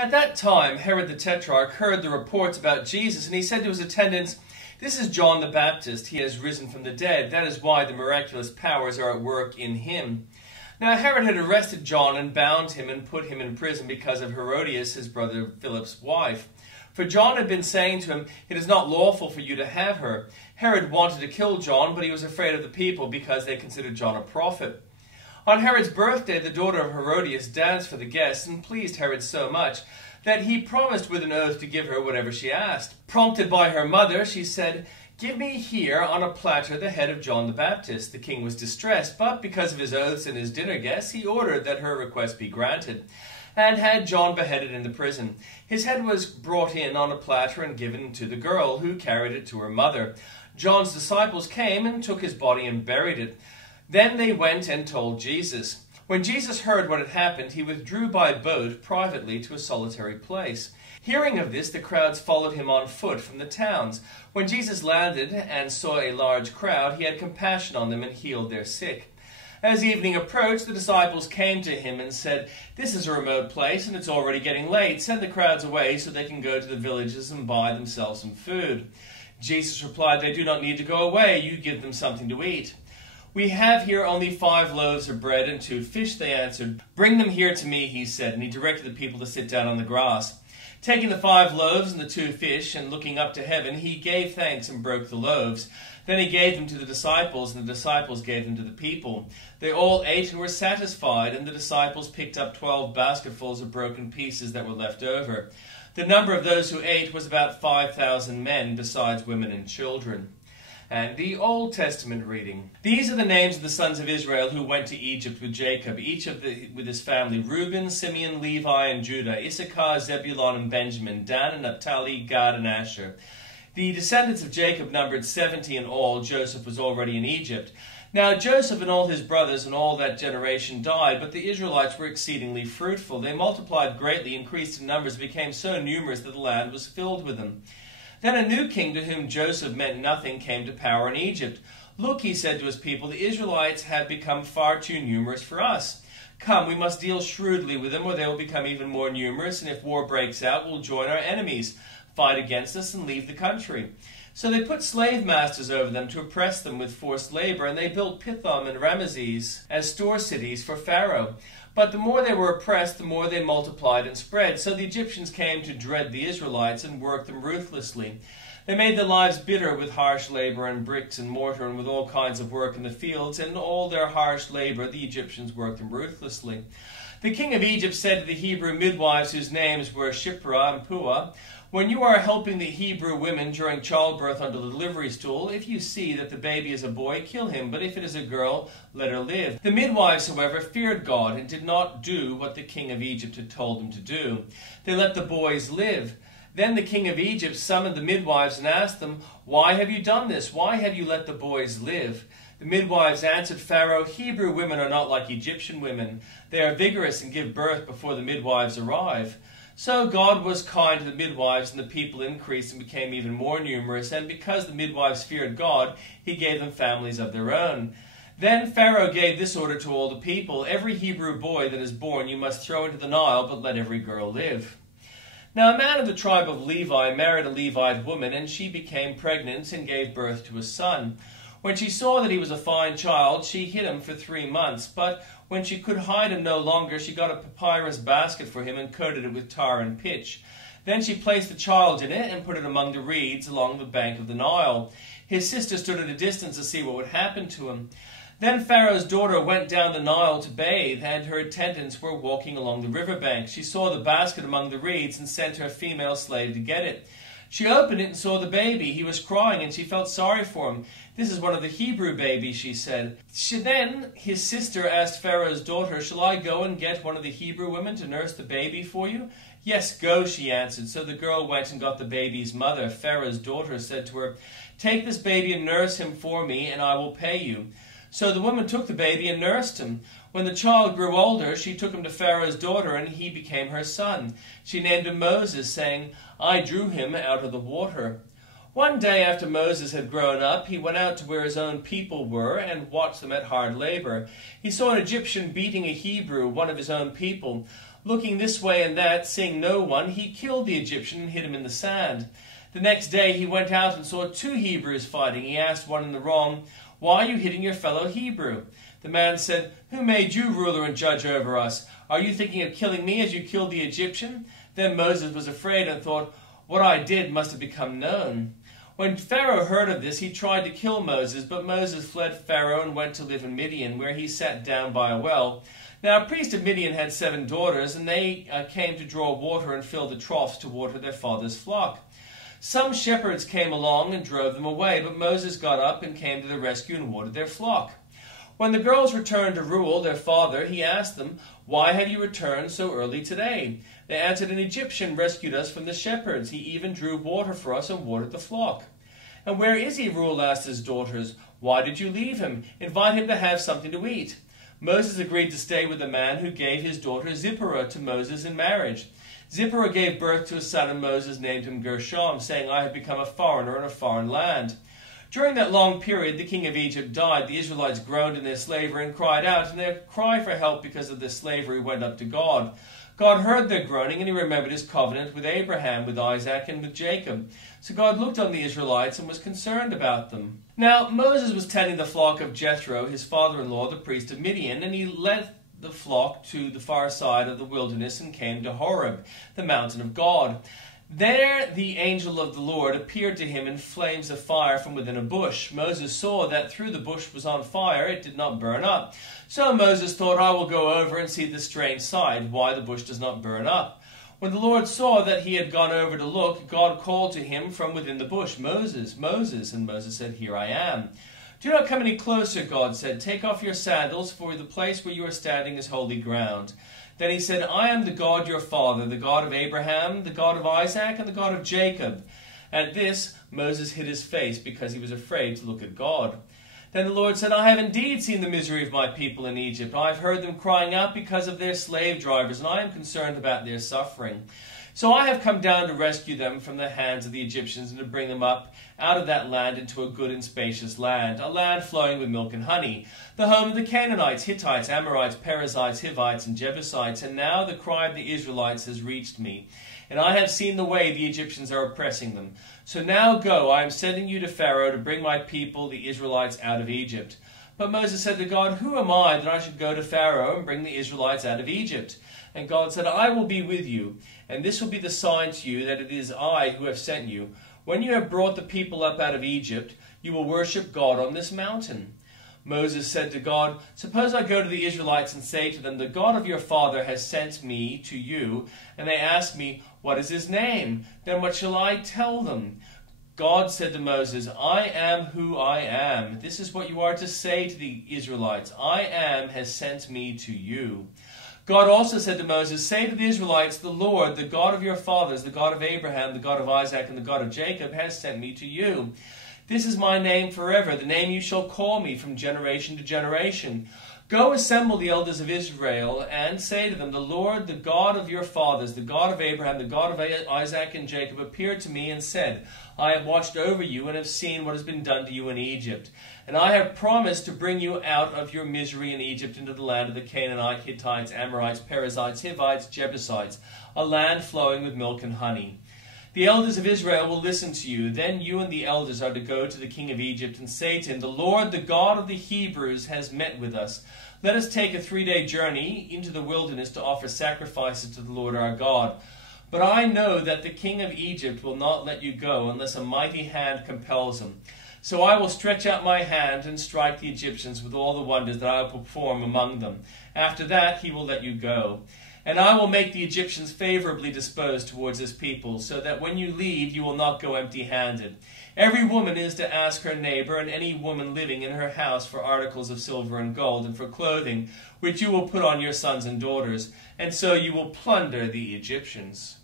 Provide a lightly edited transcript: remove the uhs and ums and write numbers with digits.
At that time, Herod the Tetrarch heard the reports about Jesus, and he said to his attendants, "This is John the Baptist. He has risen from the dead. That is why the miraculous powers are at work in him." Now Herod had arrested John and bound him and put him in prison because of Herodias, his brother Philip's wife. For John had been saying to him, "It is not lawful for you to have her." Herod wanted to kill John, but he was afraid of the people because they considered John a prophet. On Herod's birthday, the daughter of Herodias danced for the guests and pleased Herod so much that he promised with an oath to give her whatever she asked. Prompted by her mother, she said, "Give me here on a platter the head of John the Baptist." The king was distressed, but because of his oaths and his dinner guests, he ordered that her request be granted, and had John beheaded in the prison. His head was brought in on a platter and given to the girl, who carried it to her mother. John's disciples came and took his body and buried it. Then they went and told Jesus. When Jesus heard what had happened, he withdrew by boat privately to a solitary place. Hearing of this, the crowds followed him on foot from the towns. When Jesus landed and saw a large crowd, he had compassion on them and healed their sick. As evening approached, the disciples came to him and said, "This is a remote place, and it's already getting late. Send the crowds away so they can go to the villages and buy themselves some food." Jesus replied, "They do not need to go away. You give them something to eat." "We have here only 5 loaves of bread and 2 fish," they answered. "Bring them here to me," he said, and he directed the people to sit down on the grass. Taking the 5 loaves and the 2 fish, and looking up to heaven, he gave thanks and broke the loaves. Then he gave them to the disciples, and the disciples gave them to the people. They all ate and were satisfied, and the disciples picked up 12 basketfuls of broken pieces that were left over. The number of those who ate was about 5,000 men, besides women and children. And the Old Testament reading. These are the names of the sons of Israel who went to Egypt with Jacob, each with his family: Reuben, Simeon, Levi, and Judah, Issachar, Zebulun, and Benjamin, Dan, and Naphtali, Gad, and Asher. The descendants of Jacob numbered 70 in all. Joseph was already in Egypt. Now Joseph and all his brothers and all that generation died, but the Israelites were exceedingly fruitful. They multiplied greatly, increased in numbers, and became so numerous that the land was filled with them. Then a new king, to whom Joseph meant nothing, came to power in Egypt. "Look," he said to his people, "the Israelites have become far too numerous for us. Come, we must deal shrewdly with them, or they will become even more numerous, and if war breaks out, we'll join our enemies, fight against us, and leave the country." So they put slave masters over them to oppress them with forced labor, and they built Pithom and Ramesses as store cities for Pharaoh. But the more they were oppressed, the more they multiplied and spread. So the Egyptians came to dread the Israelites and worked them ruthlessly. They made their lives bitter with harsh labor and bricks and mortar and with all kinds of work in the fields, and all their harsh labor the Egyptians worked them ruthlessly. The king of Egypt said to the Hebrew midwives, whose names were Shiphrah and Puah, "When you are helping the Hebrew women during childbirth on the delivery stool, if you see that the baby is a boy, kill him, but if it is a girl, let her live." The midwives, however, feared God and did not do what the king of Egypt had told them to do. They let the boys live. Then the king of Egypt summoned the midwives and asked them, "Why have you done this? Why have you let the boys live?" The midwives answered Pharaoh, "Hebrew women are not like Egyptian women. They are vigorous and give birth before the midwives arrive." So God was kind to the midwives, and the people increased and became even more numerous, and because the midwives feared God, he gave them families of their own. Then Pharaoh gave this order to all the people: "Every Hebrew boy that is born you must throw into the Nile, but let every girl live." Now a man of the tribe of Levi married a Levite woman, and she became pregnant and gave birth to a son. When she saw that he was a fine child, she hid him for 3 months, but when she could hide him no longer, she got a papyrus basket for him and coated it with tar and pitch. Then she placed the child in it and put it among the reeds along the bank of the Nile. His sister stood at a distance to see what would happen to him. Then Pharaoh's daughter went down the Nile to bathe, and her attendants were walking along the riverbank. She saw the basket among the reeds and sent her female slave to get it. She opened it and saw the baby. He was crying, and she felt sorry for him. "This is one of the Hebrew babies," she said. Then his sister asked Pharaoh's daughter, "Shall I go and get one of the Hebrew women to nurse the baby for you?" "Yes, go," she answered. So the girl went and got the baby's mother. Pharaoh's daughter said to her, "Take this baby and nurse him for me, and I will pay you." So the woman took the baby and nursed him. When the child grew older, she took him to Pharaoh's daughter, and he became her son. She named him Moses, saying, "I drew him out of the water." One day after Moses had grown up, he went out to where his own people were and watched them at hard labor. He saw an Egyptian beating a Hebrew, one of his own people. Looking this way and that, seeing no one, he killed the Egyptian and hid him in the sand. The next day he went out and saw 2 Hebrews fighting. He asked one in the wrong, "Why are you hitting your fellow Hebrew?" The man said, "Who made you ruler and judge over us? Are you thinking of killing me as you killed the Egyptian?" Then Moses was afraid and thought, "What I did must have become known." When Pharaoh heard of this, he tried to kill Moses, but Moses fled Pharaoh and went to live in Midian, where he sat down by a well. Now a priest of Midian had 7 daughters, and they came to draw water and fill the troughs to water their father's flock. Some shepherds came along and drove them away, but Moses got up and came to the rescue and watered their flock. When the girls returned to Reuel, their father, he asked them, "Why have you returned so early today?" They answered, "An Egyptian rescued us from the shepherds. He even drew water for us and watered the flock." "And where is he?" Reuel asked his daughters. "Why did you leave him? Invite him to have something to eat." Moses agreed to stay with the man who gave his daughter Zipporah to Moses in marriage. Zipporah gave birth to a son, and Moses named him Gershom, saying, "I have become a foreigner in a foreign land." During that long period, the king of Egypt died. The Israelites groaned in their slavery and cried out, and their cry for help because of their slavery went up to God. God heard their groaning, and he remembered his covenant with Abraham, with Isaac, and with Jacob. So God looked on the Israelites and was concerned about them. Now Moses was tending the flock of Jethro, his father-in-law, the priest of Midian, and he led the flock to the far side of the wilderness and came to Horeb, the mountain of God. There the angel of the Lord appeared to him in flames of fire from within a bush. Moses saw that though the bush was on fire, it did not burn up. So Moses thought, "I will go over and see the strange sight, why the bush does not burn up." When the Lord saw that he had gone over to look, God called to him from within the bush, "Moses, Moses." And Moses said, "Here I am." "Do not come any closer," God said. "Take off your sandals, for the place where you are standing is holy ground." Then he said, "I am the God your father, the God of Abraham, the God of Isaac, and the God of Jacob." At this, Moses hid his face because he was afraid to look at God. Then the Lord said, "I have indeed seen the misery of my people in Egypt. I have heard them crying out because of their slave drivers, and I am concerned about their suffering. So I have come down to rescue them from the hands of the Egyptians and to bring them up out of that land into a good and spacious land, a land flowing with milk and honey, the home of the Canaanites, Hittites, Amorites, Perizzites, Hivites, and Jebusites. And now the cry of the Israelites has reached me, and I have seen the way the Egyptians are oppressing them. So now go, I am sending you to Pharaoh to bring my people, the Israelites, out of Egypt." But Moses said to God, "Who am I that I should go to Pharaoh and bring the Israelites out of Egypt?" And God said, "I will be with you, and this will be the sign to you that it is I who have sent you. When you have brought the people up out of Egypt, you will worship God on this mountain." Moses said to God, "Suppose I go to the Israelites and say to them, 'The God of your father has sent me to you,' and they ask me, 'What is his name?' Then what shall I tell them?" God said to Moses, "I am who I am. This is what you are to say to the Israelites. I am has sent me to you." God also said to Moses, "Say to the Israelites, 'The Lord, the God of your fathers, the God of Abraham, the God of Isaac, and the God of Jacob, has sent me to you. This is my name forever, the name you shall call me from generation to generation. Go assemble the elders of Israel and say to them, 'The Lord, the God of your fathers, the God of Abraham, the God of Isaac and Jacob, appeared to me and said, I have watched over you and have seen what has been done to you in Egypt. And I have promised to bring you out of your misery in Egypt into the land of the Canaanites, Hittites, Amorites, Perizzites, Hivites, Jebusites, a land flowing with milk and honey. The elders of Israel will listen to you. Then you and the elders are to go to the king of Egypt and say to him, 'The Lord, the God of the Hebrews, has met with us. Let us take a 3-day journey into the wilderness to offer sacrifices to the Lord our God. But I know that the king of Egypt will not let you go unless a mighty hand compels him. So I will stretch out my hand and strike the Egyptians with all the wonders that I will perform among them. After that he will let you go. And I will make the Egyptians favorably disposed towards this people, so that when you leave you will not go empty-handed. Every woman is to ask her neighbor and any woman living in her house for articles of silver and gold and for clothing, which you will put on your sons and daughters, and so you will plunder the Egyptians.'"